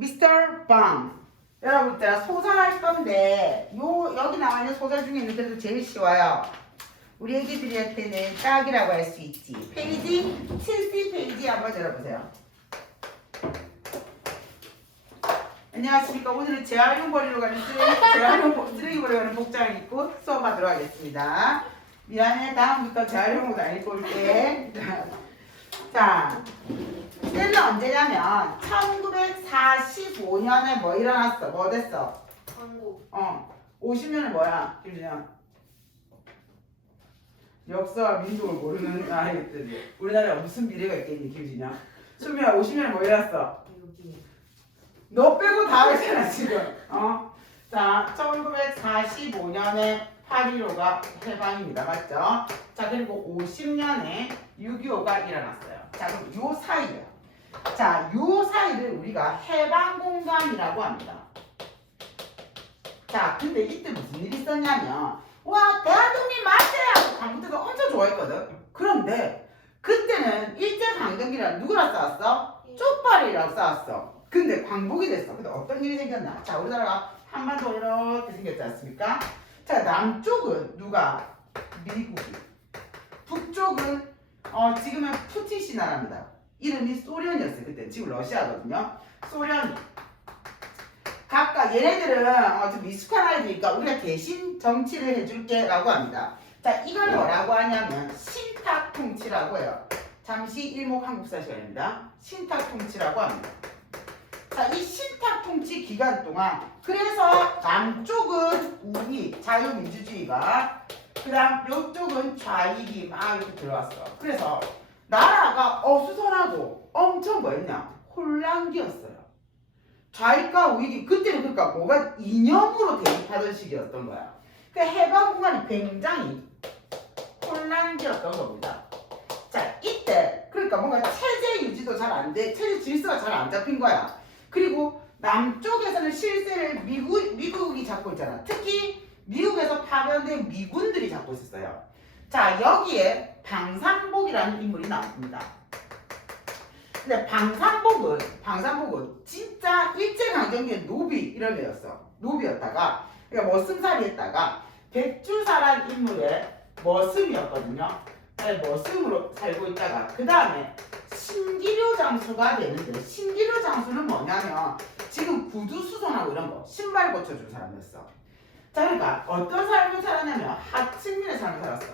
미스터 빵. 여러분들 소설할 건데 여기 나와 있는 소설 중에는 그래도 제일 쉬워요. 우리 애기들한테는 딱이라고 할 수 있지. 페이지 70페이지 한번 열어보세요. 안녕하십니까. 오늘은 재활용 버리러 가는 쓰레기 버리러 가는 복장을 입고 수업하도록 하겠습니다. 미안해. 다음부터 재활용 옷 안 입고 올게. 자, 때는 언제냐면 1945년에 뭐 일어났어? 뭐 됐어? 한국 50년은 뭐야? 김진영. 역사와 민족을 모르는 아이들이 우리나라에 무슨 미래가 있겠니? 김진영. 수미야 50년에 뭐 일어났어? 여기 너 빼고 다 알잖아 지금. 자, 1945년에 8.15가 해방입니다. 맞죠? 자, 그리고 50년에 6.25가 일어났어요. 자, 그럼 요 사이야. 자, 요 사이를 우리가 해방공간이라고 합니다. 자, 근데 이때 무슨 일이 있었냐면 와, 대한독립 만세! 광부대가 엄청 좋아했거든. 그런데 그때는 일제강점기랑 누구랑 싸웠어? 쪽발이랑 싸웠어. 근데 광복이 됐어. 근데 어떤 일이 생겼나? 자, 우리나라가 한반도 이렇게 생겼지 않습니까? 자, 남쪽은 누가? 미국이. 북쪽은 지금은 푸틴 나라입니다. 이름이 소련이었어요. 그때 지금 러시아거든요. 소련이. 각각 얘네들은 좀 미숙한 아이들이니까 우리가 대신 정치를 해줄게 라고 합니다. 자, 이걸 뭐라고 하냐면 신탁통치라고 해요. 잠시 일목 한국사 시간입니다. 신탁통치라고 합니다. 자, 이 신탁통치 기간 동안 그래서 남쪽은 우리 자유민주주의가 그 다음 이쪽은 좌익이 막 이렇게 들어왔어. 그래서 나라가 어수선하고 엄청 뭐였냐? 혼란기였어요. 좌익과 우익이 그때는 그러니까 뭐가 이념으로 대립하던 시기였던 거야. 그 해방 구간이 굉장히 혼란기였던 겁니다. 자, 이때 그러니까 뭔가 체제 유지도 잘 안 돼, 체제 질서가 잘 안 잡힌 거야. 그리고 남쪽에서는 실세를 미국이 잡고 있잖아. 특히 미국에서 파견된 미군들이 잡고 있었어요. 자, 여기에 방산복이라는 인물이 나옵니다. 근데 방산복은 진짜 일제강점기의 노비 이런 애였어. 노비였다가 그러니까 머슴살이 했다가 백주사란 인물의 머슴이었거든요. 머슴으로 살고 있다가 그 다음에 신기료 장수가 되는데 신기료 장수는 뭐냐면 지금 구두 수선하고 이런 거 신발 고쳐주는 사람이었어. 자, 그러니까 어떤 삶을 살았냐면 하층민의 삶을 살았어.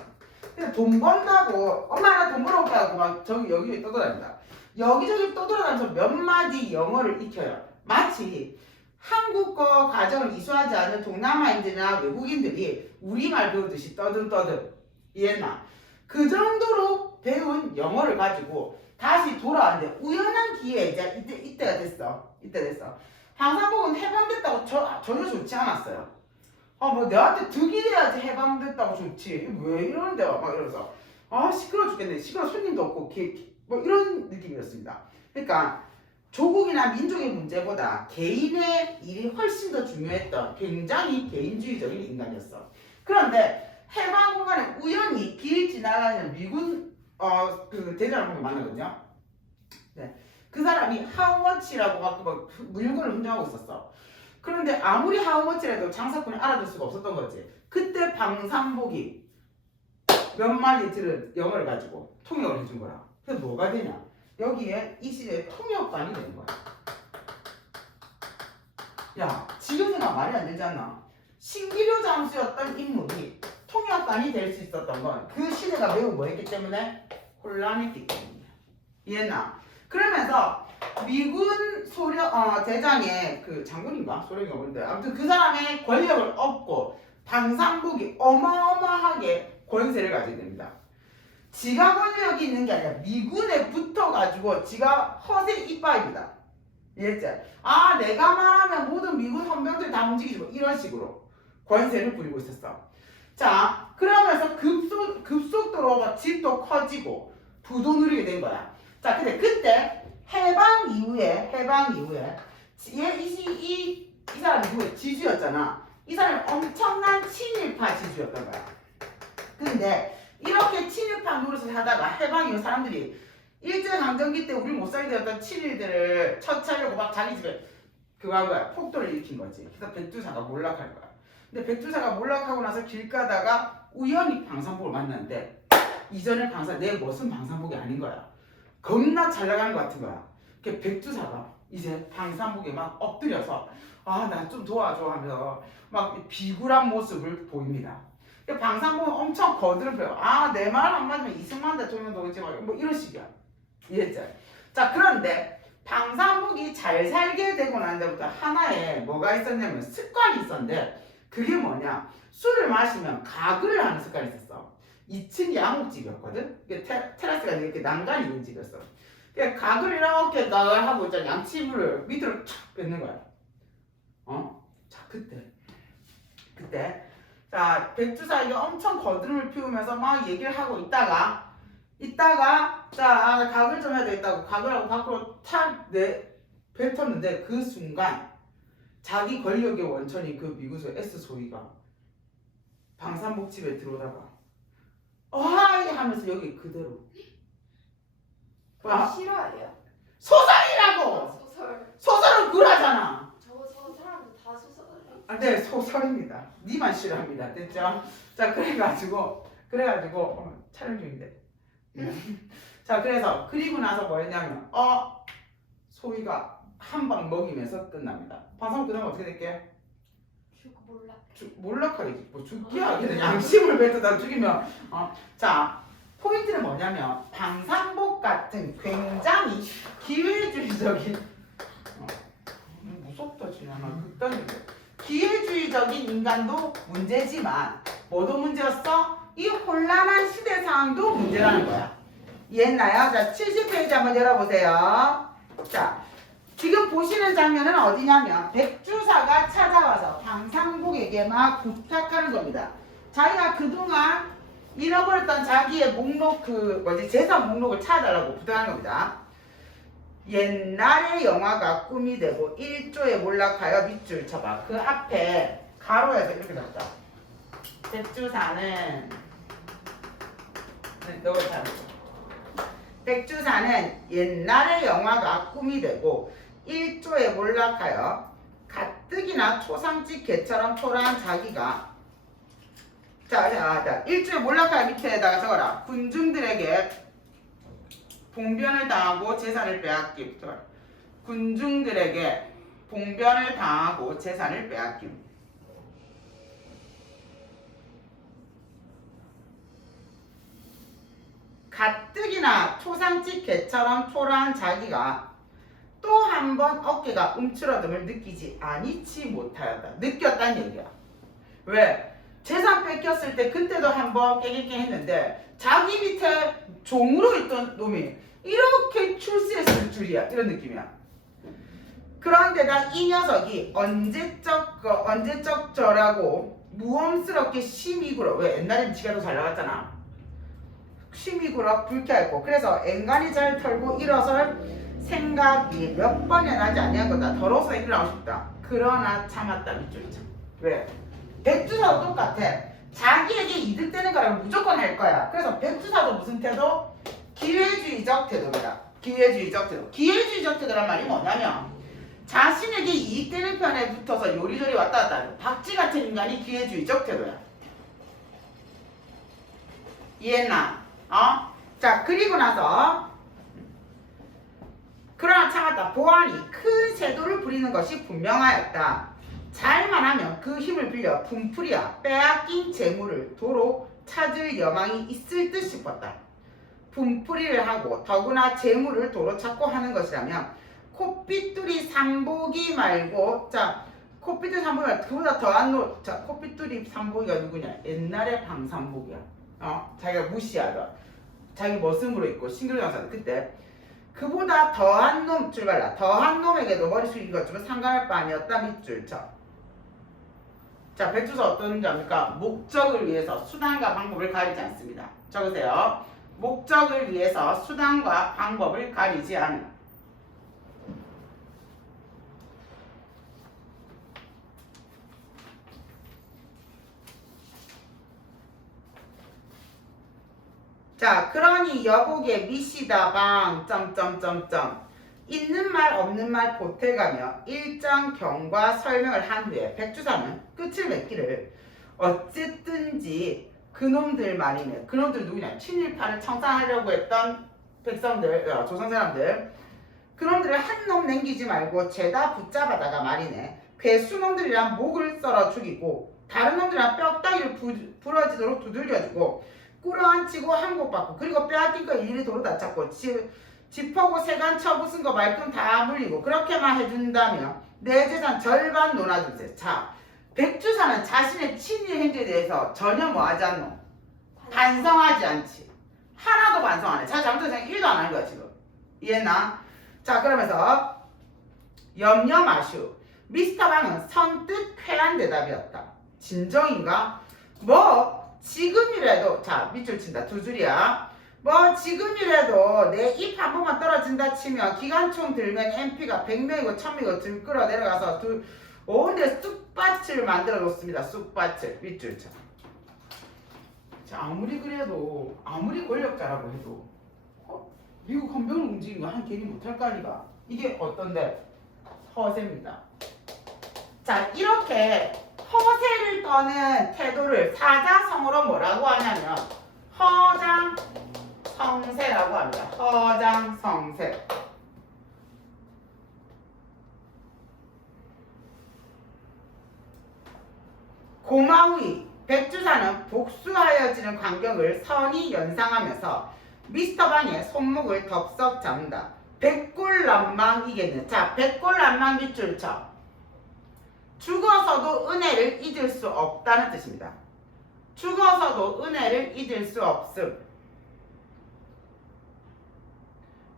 그래서 돈 번다고 엄마 나 돈 벌어올게 하고 막 저기 여기 떠돌아다닌다. 여기저기 떠돌아다니면서 몇 마디 영어를 익혀요. 마치 한국어 가정을 이수하지 않은 동남아인들이나 외국인들이 우리말 배우듯이 떠듬떠듬 이해했나? 그 정도로 배운 영어를 가지고 다시 돌아왔는데 우연한 기회에 이제 이때가 됐어. 이때 됐어. 방산복은 해방됐다고 전혀 좋지 않았어요. 뭐 내한테 득이 돼야지 해방됐다고 좋지. 왜 이러는데 막 이러면서 시끄러워 죽겠네. 시끄러워 손님도 없고 뭐 이런 느낌이었습니다. 그러니까 조국이나 민족의 문제보다 개인의 일이 훨씬 더 중요했던 굉장히 개인주의적인 인간이었어. 그런데 해방 공간에 우연히 길 지나가는 미군 그 대장을 한번 만나거든요. 네. 그 사람이 하우머치라고 막 물건을 운전하고 있었어. 그런데 아무리 하우머치라도 장사꾼이 알아들 수가 없었던 거지. 그때 방산복이 몇 마디 들은 영어를 가지고 통역을 해준 거야. 그래서 뭐가 되냐? 여기에 이 시대에 통역관이 되는 거야. 야, 지금 생각 말이 안 되지 않나? 신기료 장수였던 인물이 통역관이 될 수 있었던 건 그 시대가 매우 뭐였기 때문에 혼란했기 때문이야. 이해했나? 그러면서 미군 대장의 그 장군인가? 소령인가 뭔데 아무튼 그 사람의 권력을 얻고 방산복이 어마어마하게 권세를 가지게 됩니다. 지가 권력이 있는 게 아니라 미군에 붙어가지고 지가 허세 이빠입니다. 이해했지? 내가 말하면 모든 미군 헌병들 다 움직이고 이런 식으로 권세를 부리고 있었어. 자, 그러면서 급속도로 막 집도 커지고 부도 누리게 된 거야. 자, 근데 그때 해방 이후에 이 사람이 누구야? 지주였잖아. 이 사람이 엄청난 친일파 지주였던 거야. 근데 이렇게 친일파 노릇을 하다가 해방 이후 사람들이 일제강점기 때 우리 못 살게 되었던 친일들을 처치하려고 막 자기 집에 그거 한 거야. 폭도를 일으킨 거지. 그래서 백두사가 몰락할 거야. 근데 백두사가 몰락하고 나서 길 가다가 우연히 방산복을 만났는데 이전에 내 모습은 방산복이 아닌 거야. 겁나 잘 나가는 것 같은 거야. 그 백두사가 이제 방산복에 막 엎드려서 아, 나 좀 도와줘 하면서 막 비굴한 모습을 보입니다. 방산복은 엄청 거드름펴요. 아, 내 말 한마디면 이승만 대통령도 오지 마. 뭐 이런 식이야. 이해했죠? 자, 그런데 방산복이 잘 살게 되고 난 데부터 하나에 뭐가 있었냐면 습관이 있었는데 그게 뭐냐? 술을 마시면 가글을 하는 습관이 있었어. 2층 양옥집이었거든? 테라스가 이렇게 난간이 있는 집이었어. 가글 이렇게 하고 있잖아. 양치물을 밑으로 촥 뱉는 거야. 자, 그때 자, 백두사가 엄청 거드름을 피우면서 막 얘기를 하고 있다가 자, 가글 좀 해야 되겠다고 가글하고 밖으로 뱉었는데 그 순간 자기 권력의 원천이 그 미국의 S 소위가 방산복 집에 들어오다가 어하이 하면서 여기 그대로 실화예요? 소설이라고! 소설은 굴하잖아. 저 사람들 다 소설이에요? 아, 네, 소설입니다. 니만 싫어합니다. 됐죠? 자, 그래가지고 촬영 중인데. 자, 그리고 나서 뭐였냐면 소희가 한 방 먹이면서 끝납니다. 방송 끝나면 어떻게 될게? 몰락하겠지. 뭐 죽기야. 그냥 양심을 뱉어다 죽이면 자, 포인트는 뭐냐면 방산복 같은 굉장히 기회주의적인 무섭다 진짜. 극단적이야. 기회주의적인 인간도 문제지만 뭐도 문제였어? 이 혼란한 시대 상황도 문제라는 거야. 이해했나요? 자, 70페이지 한번 열어보세요. 자, 지금 보시는 장면은 어디냐면 백주사가 찾아와서 방산복에게 막 부탁하는 겁니다. 자기가 그동안 잃어버렸던 자기의 목록 재산 목록을 찾아달라고 부탁하는 겁니다. 옛날의 영화가 꿈이 되고 1조에 몰락하여 밑줄 쳐봐. 그 앞에 가로에서 이렇게 나왔다. 백주사는 옛날의 영화가 꿈이 되고 1조에 몰락하여 가뜩이나 초상집 개처럼 초라한 자기가 자 1조에 몰락하여 밑에다가 적어라. 군중들에게 봉변을 당하고 재산을 빼앗김. 군중들에게 봉변을 당하고 재산을 빼앗김. 가뜩이나 초상집 개처럼 초라한 자기가 또 한 번 어깨가 움츠러듦을 느끼지 아니치 못하였다. 느꼈다는 얘기야. 왜? 재산 뺏겼을 때 그때도 한 번 깨갱깨 했는데 자기 밑에 종으로 있던 놈이 이렇게 출세했을 줄이야. 이런 느낌이야. 그런데다 이 녀석이 언제적 저라고 무엄스럽게 심이 굴어. 왜? 옛날엔 지가 더 잘 나갔잖아. 심이 굴어 불쾌했고 그래서 앵간히 잘 털고 일어설 생각이 몇 번이나 나지 아니한 거다. 더러워서 일어나고 싶다. 그러나 참았다. 밑줄이죠. 왜? 백주사도 똑같아. 자기에게 이득되는 거라면 무조건 할 거야. 그래서 백주사도 무슨 태도? 기회주의적 태도입니다. 기회주의적 태도. 기회주의적 태도란 말이 뭐냐면 자신에게 이익되는 편에 붙어서 요리조리 왔다 갔다 하는 박쥐 같은 인간이 기회주의적 태도야. 이해했나? 자, 그리고 나서 그러나 참았다. 보안이 큰 세도를 부리는 것이 분명하였다. 잘만 하면 그 힘을 빌려 분풀이야 빼앗긴 재물을 도로 찾을 여망이 있을 듯 싶었다. 분풀이를 하고 더구나 재물을 도로 찾고 하는 것이라면 코삐뚜리 삼보기 말고 자 코삐뚜리 삼보기 말고 그보다 더한 자 코삐뚜리 삼보기가 누구냐? 옛날의 방산복이야. 자기가 무시하던 자기 머슴으로 있고 신규장사는 그때 그보다 더한 놈 출발라. 더한 놈에게도 머리 숙인 것 좀 상관할 바 아니었다. 밑줄 쳐. 자, 백주사 어떤 점입니까? 목적을 위해서 수단과 방법을 가리지 않습니다. 적으세요. 목적을 위해서 수단과 방법을 가리지 않은. 자, 그러니 여보게 미시다방 점점점점 있는 말 없는 말 보태가며 일정 경과 설명을 한 후에 백주사는 끝을 맺기를 어쨌든지 그놈들 말이네. 그놈들 누구냐? 친일파를 청산하려고 했던 백성들, 조선 사람들. 그놈들을 한 놈 남기지 말고 죄다 붙잡아다가 말이네. 괴수놈들이란 목을 썰어 죽이고 다른 놈들이란 뼈 따위를 부러지도록 두들겨주고 꿇어앉히고 항복받고 그리고 빼앗긴 거 일일이 도로 다쳤고 지퍼고 세간 쳐부순 거 말끔 다 물리고 그렇게만 해준다며 내 재산 절반 논아주세요. 자, 백주사는 자신의 친일 행제에 대해서 전혀 뭐하지 않노? 반성하지 않지. 하나도 반성 안 해. 자기 잘못한 생각 1도 안 하는 거야 지금. 이해나? 자, 그러면서 염려 마슈. 미스터 방은 선뜻 쾌한 대답이었다. 진정인가? 뭐 지금이라도, 자 밑줄 친다. 두 줄이야. 뭐 지금이라도 내 입 한 번만 떨어진다 치면 기관총 들면 MP가 100명이고 1000명이고 들끓어 내려가서 온데 쑥밭을 만들어 놓습니다. 쑥밭을. 밑줄 쳐. 자, 아무리 그래도 아무리 권력자라고 해도 미국 헌병을 움직이는 거 한 개인이 못할 거 아니가. 이게 어떤데? 허세입니다. 자, 이렇게 허세를 떠는 태도를 사자성어로 뭐라고 하냐면 허장성세라고 합니다. 허장성세. 고마우이 백주사는 복수하여지는 광경을 선히 연상하면서 미스터 방의 손목을 덥석 잡는다. 백골난망이겠네. 자, 백골난망 밑줄 쳐. 죽어서도 은혜를 잊을 수 없다는 뜻입니다. 죽어서도 은혜를 잊을 수 없음.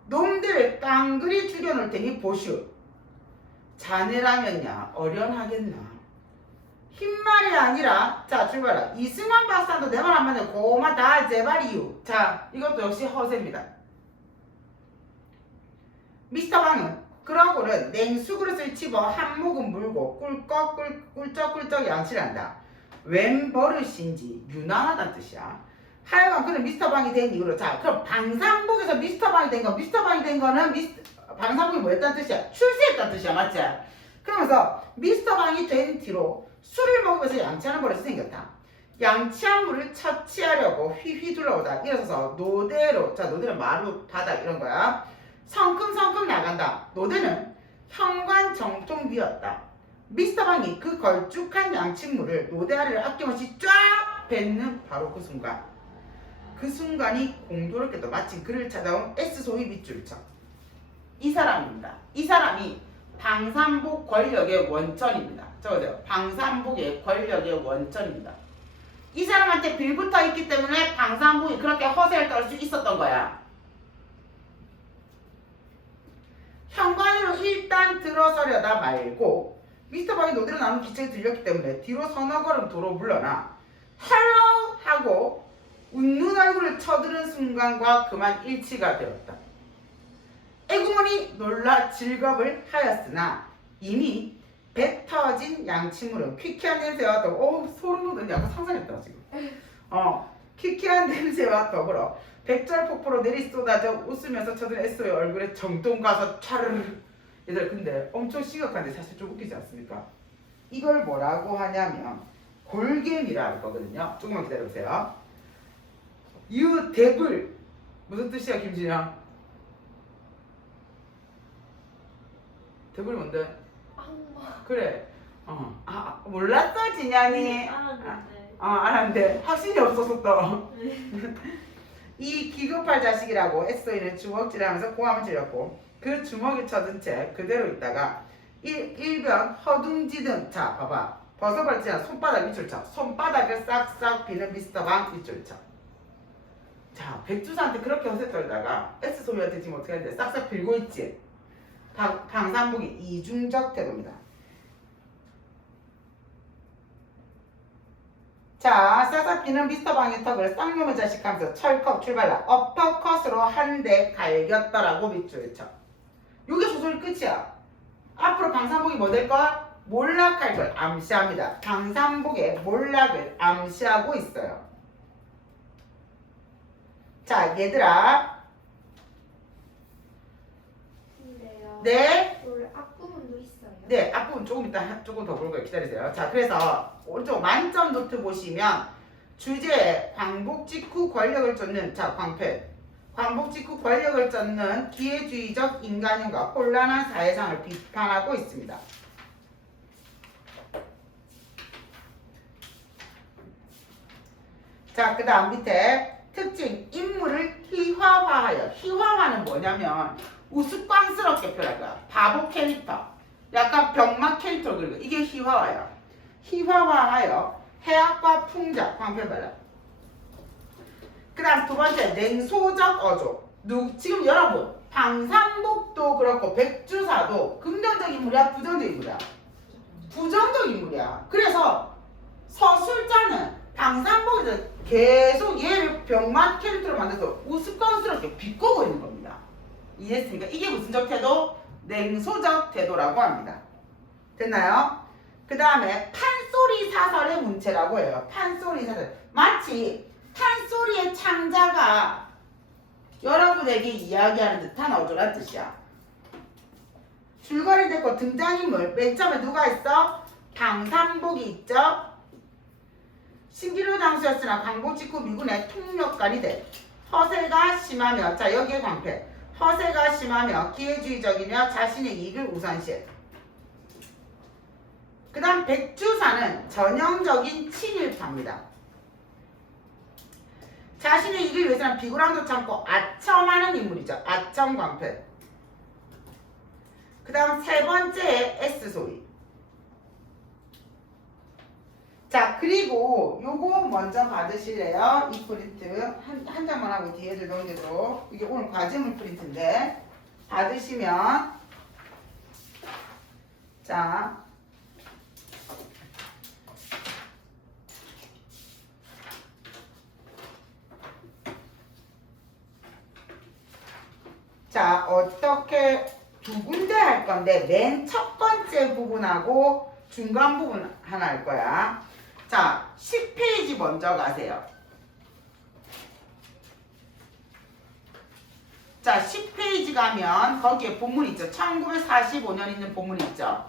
놈들을 깡그리 죽여놓을 테니 보슈. 자네라면야 어련하겠나. 흰말이 아니라, 자 출발라. 이승환 박사도 내 말 안 맞네. 고마다 제발 이유. 자, 이것도 역시 허세입니다. 미스터 방은 그러고는 냉수 그릇을 집어 한 모금 물고 꿀쩍꿀쩍 양치를 한다. 웬 버릇인지 유난하다는 뜻이야. 하여간 그는 미스터 방이 된 이후로, 자 그럼 방산복에서 미스터 방이 된 거, 미스터 방이 된 거는 방산복이 뭐였다는 뜻이야? 출세했다는 뜻이야. 맞지? 그러면서 미스터 방이 된 뒤로 술을 먹으면서 양치하는 버릇이 생겼다. 양치한 물을 처치하려고 휘휘 둘러오다 일어서서 노대로, 자 노대는 마루, 바닥 이런 거야. 성큼성큼 나간다. 노대는 현관 정통 위였다. 미스터 방이 그 걸쭉한 양치물을 노대 아래를 아낌없이 쫙 뱉는 바로 그 순간. 그 순간이 공교롭게도 마침 그를 찾아온 S소위 밑줄 쳐. 이 사람입니다. 이 사람이 방산복 권력의 원천입니다. 적어줘요. 방산복의 권력의 원천입니다. 이 사람한테 빌붙어 있기 때문에 방산복이 그렇게 허세를 떨 수 있었던 거야. 현관으로 일단 들어서려다 말고 미스터 방이 노대로 나오는 기척이 들렸기 때문에 뒤로 서너 걸음 도로 물러나 헬로우 하고 웃는 얼굴을 쳐들은 순간과 그만 일치가 되었다. 애구머니 놀라 질겁을 하였으나 이미 배 터진 양치물은 퀴퀴한 냄새와 더불어 소름 돋는, 약간 상상했다 지금. 퀴퀴한 냄새와 더불어 백절폭포로 내리쏟아져 웃으면서 쳐든 에스의 얼굴에 정통 가서 차르르. 얘들 근데 엄청 심각한데 사실 좀 웃기지 않습니까? 이걸 뭐라고 하냐면 골개미라 할 거거든요. 조금만 기다려보세요. You devil. 무슨 뜻이야 김진영? devil 뭔데? 악마. 그래. 몰랐어 진양이. 알았는데. 알았는데 확신이 없어서 또. 이 기급할 자식이라고 에스토이는 주먹질하면서 고함을 지렸고 그 주먹이 쳐든 채 그대로 있다가 일변 허둥지둥. 자 봐봐. 벗어버리지 않아 손바닥 밑줄 쳐. 손바닥을 싹싹 비는 미스터 방 밑줄 쳐. 자 백주사한테 그렇게 허세 떨다가 에스소미한테 지금 어떻게 하는데 싹싹 빌고 있지. 방산복이 이중적 태도입니다. 자, 싹싹 비는 미스터 방의 턱을 쌍놈의 자식 하면서 철컥 출발라. 어퍼컷으로 한 대 갈겼더라고 밑줄 쳐. 요게 소설 끝이야. 앞으로 방산복이 뭐 될걸? 몰락할 걸 암시합니다. 방산복의 몰락을 암시하고 있어요. 자, 얘들아. 근데요. 네. 원래 앞부분도 있어요. 네, 앞부분 조금 더 볼 거예요. 기다리세요. 자, 그래서 오른쪽 만점 노트 보시면 주제 광복 직후 권력을 쫓는 자, 광패. 광복 직후 권력을 쫓는 기회주의적 인간형과 혼란한 사회상을 비판하고 있습니다. 자, 그 다음 밑에 특징, 인물을 희화화하여. 희화화는 뭐냐면 우스꽝스럽게 표현할 거야. 바보 캐릭터, 약간 병맛 캐릭터를 그리고 이게 희화화야. 희화화하여 해악과 풍자, 광패발랄. 그 다음 두 번째, 냉소적 어조. 지금 여러분, 방산복도 그렇고 백주사도 긍정적 인물이야, 부정적 인물이야? 부정적 인물이야. 그래서 서술자는 방산복에서 계속 얘를 병맛 캐릭터로 만들어서 우스꽝스럽게 비꼬고 있는 겁니다. 이해했습니까? 이게 무슨 적 태도? 냉소적 태도라고 합니다. 됐나요? 그 다음에 판소리 사설의 문체라고 해요. 판소리 사설. 마치 판소리의 창자가 여러분에게 이야기하는 듯한 어조란 뜻이야. 줄거리 됐고 등장인물. 맨 처음에 누가 있어? 방산복이 있죠? 신기루 장수였으나 광복 직후 미군의 통역관이 돼. 허세가 심하며, 자 여기에 광패. 허세가 심하며 기회주의적이며 자신의 이익을 우선시해. 그 다음 백주사는 전형적인 친일파입니다. 자신의 이익을 위해서는 비굴함도 참고 아첨하는 인물이죠. 아첨광패. 그 다음 세 번째 S소위. 자, 그리고 요거 먼저 받으실래요? 이 프린트 한 장만 하고 뒤에를 넘기도록. 이게 오늘 과제물 프린트인데 받으시면 자 어떻게 두 군데 할 건데 맨 첫 번째 부분하고 중간 부분 하나 할 거야. 자, 10페이지 먼저 가세요. 자, 10페이지 가면 거기에 본문 있죠. 1945년 있는 본문 있죠.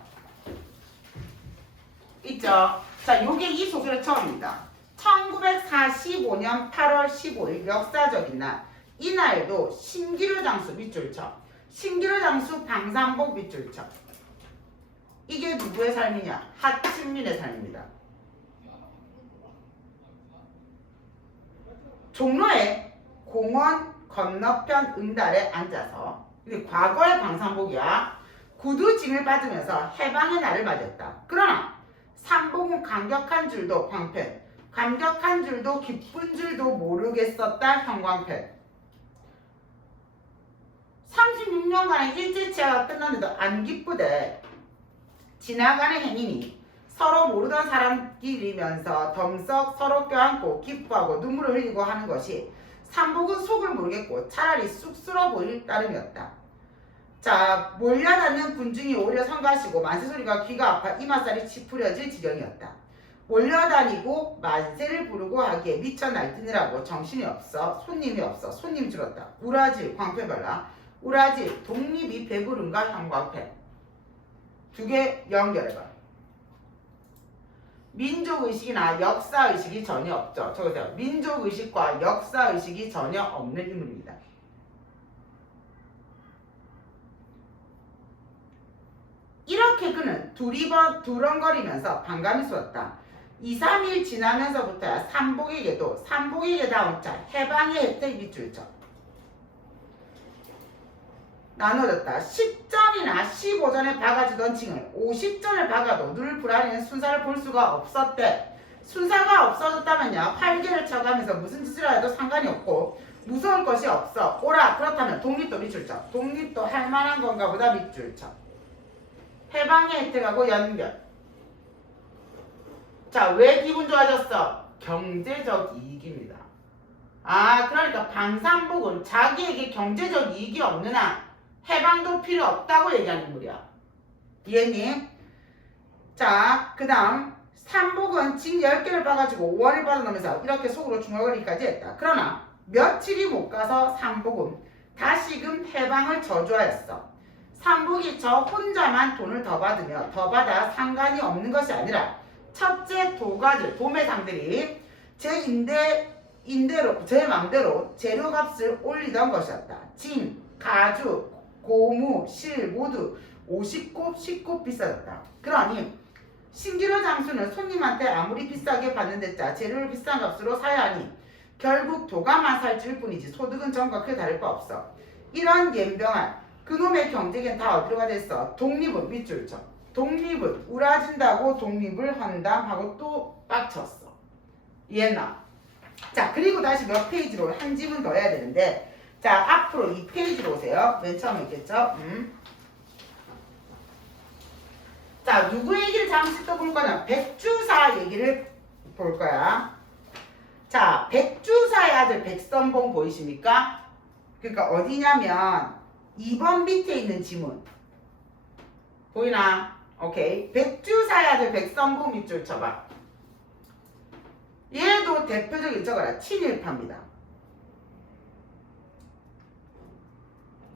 있죠. 자, 요게 이 소설의 처음입니다. 1945년 8월 15일 역사적인 날. 이날도 신기루 장수 밑줄 쳐. 신기루 장수 방산복 밑줄 쳐. 이게 누구의 삶이냐? 하층민의 삶입니다. 종로에 공원 건너편 응달에 앉아서, 이게 과거의 방산복이야. 구두짐을 받으면서 해방의 날을 맞았다. 그러나 삼복은 감격한 줄도 광패, 감격한 줄도 기쁜 줄도 모르겠었다 형광패. 36년간의 일제치하가 끝났는데도 안 기쁘대. 지나가는 행인이 서로 모르던 사람끼리면서 덤석 서로 껴안고 기뻐하고 눈물을 흘리고 하는 것이 삼복은 속을 모르겠고 차라리 쑥스러워 보일 따름이었다. 자, 몰려다니는 군중이 오히려 성가시고 만세소리가 귀가 아파 이마살이 찌푸려질 지경이었다. 몰려다니고 만세를 부르고 하기에 미쳐 날뛰느라고 정신이 없어 손님이 없어 손님이 줄었다. 우라질 광패발라. 우라질 독립이 배부른가 형광패. 두 개 연결해봐. 민족의식이나 역사의식이 전혀 없죠. 적으세요. 민족의식과 역사의식이 전혀 없는 인물입니다. 이렇게 그는 두런거리면서 반감이 쏟았다. 2, 3일 지나면서부터야 삼복에게 다운자 해방의 혜택이 밑줄 쳐. 나눠졌다. 10전이나 15전에 박아주던 징을 50전을 박아도 눈을 부라리는 순사를 볼 수가 없었대. 순사가 없어졌다면요, 활개를 쳐가면서 무슨 짓을 해도 상관이 없고 무서울 것이 없어. 오라. 그렇다면 독립도 밑줄 쳐. 독립도 할 만한 건가 보다 밑줄 쳐. 해방의 혜택하고 연결. 자, 왜 기분 좋아졌어? 경제적 이익입니다. 아, 그러니까 방산복은 자기에게 경제적 이익이 없는 한 해방도 필요 없다고 얘기하는 인물이야. 이해니? 자, 그 다음 삼복은 징 10개를 봐가지고 5원을 받아놓으면서 이렇게 속으로 중얼거리기까지 했다. 그러나 며칠이 못 가서 삼복은 다시금 해방을 저주하였어. 삼복이 저 혼자만 돈을 더 받으며 더 받아 상관이 없는 것이 아니라 첫째 도매상들이 제 맘대로 재료값을 올리던 것이었다. 진, 가죽, 고무, 실 모두 50곱, 10곱 비싸졌다. 그러니 신기루 장수는 손님한테 아무리 비싸게 받는댔자 재료를 비싼 값으로 사야 하니 결국 도가만 살찌울 뿐이지 소득은 전과 크게 다를 바 없어. 이런 연병한 그놈의 경제겐 다 어디로 가됐어? 독립은 밑줄 쳐. 독립은 우라진다고 독립을 한다 하고 또 빡쳤어. 이해나? 자, 그리고 다시 몇 페이지로 한 집은 더 해야 되는데, 자, 앞으로 2페이지로 오세요. 맨 처음에 있겠죠? 자, 누구 얘기를 잠시 또 볼 거냐? 백주사 얘기를 볼 거야. 자, 백주사의 아들 백선봉 보이십니까? 그러니까 어디냐면 2번 밑에 있는 지문. 보이나? 오케이. 백주사의 아들 백선봉 밑줄 쳐봐. 얘도 대표적인 저거라. 친일파입니다.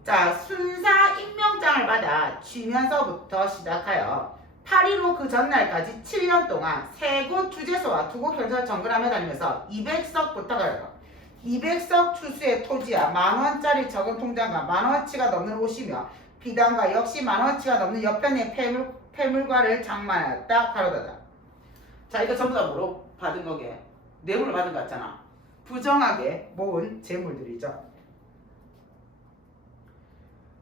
자, 순사 임명장을 받아 쥐면서부터 시작하여 8.15 그 전날까지 7년 동안 3곳 주재소와 2곳 경찰 정글하며 다니면서 200석부터 가요. 200석 추수의 토지와 만원짜리 적은 통장과 만원어치가 넘는 옷이며 비단과 역시 만원어치가 넘는 옆편의 폐물과를 장만하였다. 가로닫아. 자, 이거 전부 다 뭐로 받은 거게? 뇌물을 받은 거 같잖아. 부정하게 모은 재물들이죠.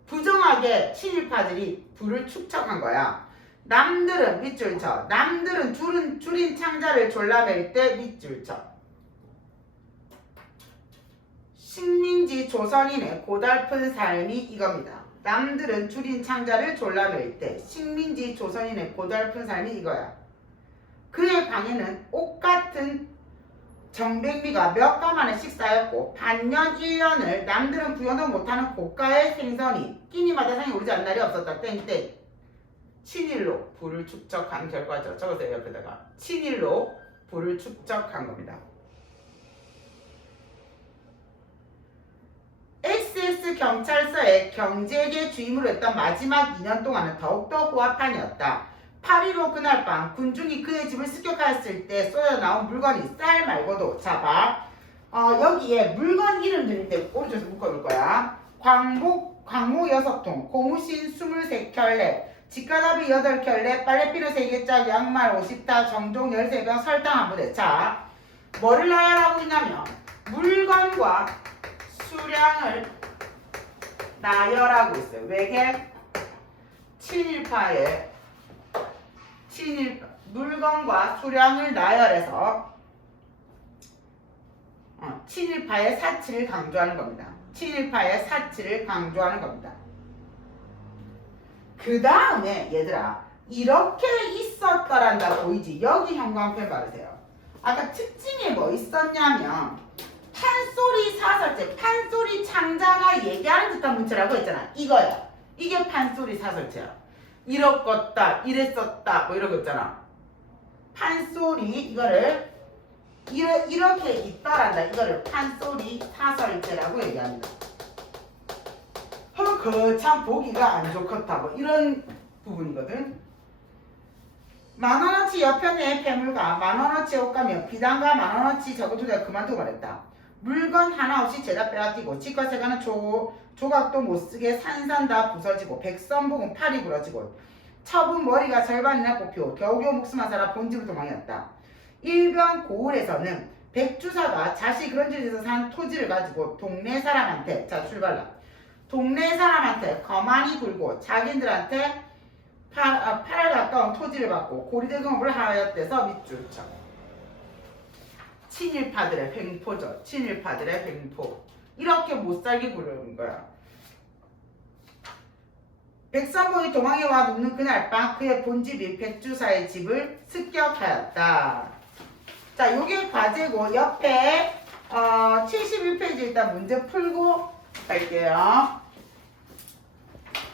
부정하게 친일파들이 부를 축적한 거야. 남들은 밑줄 쳐. 남들은 줄인 창자를 졸라맬 때 밑줄 쳐. 식민지 조선인의 고달픈 삶이 이겁니다. 남들은 줄인 창자를 졸라맬 때 식민지 조선인의 고달픈 삶이 이거야. 그의 방에는 옷같은 정백미가 몇 가만에 식사였고 반년 1년을 남들은 구현도 못하는 고가의 생선이 끼니마다 상이 오르지 않은 날이 없었다. 땡땡. 친일로 부를 축적한 결과죠. 적으세요. 옆에다가. 친일로 부를 축적한 겁니다. SS 경찰서에 경제계 주임으로 했던 마지막 2년 동안은 더욱더 호화판이었다. 8.15 그날 밤 군중이 그의 집을 습격하였을 때 쏟아 나온 물건이 쌀 말고도 잡아 여기에 물건 이름들인데 오른쪽에서 묶어둘 거야. 광목 6통, 고무신 23켤레, 직가다비 8켤레, 빨래비누 3개짝, 양말 50타, 정종 13병, 설탕 한 부대. 자, 뭐를 나열하고 있냐면 물건과 수량을 나열하고 있어요. 왜게? 물건과 수량을 나열해서 친일파의 사치를 강조하는 겁니다. 친일파의 사치를 강조하는 겁니다. 그 다음에 얘들아 이렇게 있었더란다 보이지? 여기 형광펜 바르세요. 아까 특징에 뭐 있었냐면 판소리 사설체, 판소리 창자가 얘기하는 듯한 문체라고 했잖아. 이거야. 이게 판소리 사설체야. 이렇겠다, 이랬었다, 뭐 이런 거 있잖아. 판소리, 이거를 이렇게 있다란다. 이거를 판소리 사설체라고 얘기합니다. 참 보기가 안 좋겠다, 뭐 이런 부분이거든. 만원어치 옆편의 폐물과 만원어치 옷가며 비단과 만원어치 적은 투자 그만두고 말했다. 물건 하나 없이 죄다 빼앗기고 치과세가는 조각도 못쓰게 산산 다 부서지고 백선복은 팔이 부러지고 첩은 머리가 절반이나 뽑히고 겨우겨우 목숨 하사라 본집을 도망했다. 일병 고을에서는 백주사가 자식 그런 집에서 산 토지를 가지고 동네 사람한테 자 출발라. 동네 사람한테 거만히 굴고 자기들한테 8알 가까운 토지를 받고 고리대금업을 하였대서 밑줄 쳐. 친일파들의 횡포죠. 친일파들의 횡포. 이렇게 못살게 굴르는 거야. 백선봉이 도망해와 눕는 그날 밤 그의 본집이 백주사의 집을 습격하였다. 자, 요게 과제고 옆에 71페이지 일단 문제 풀고 갈게요.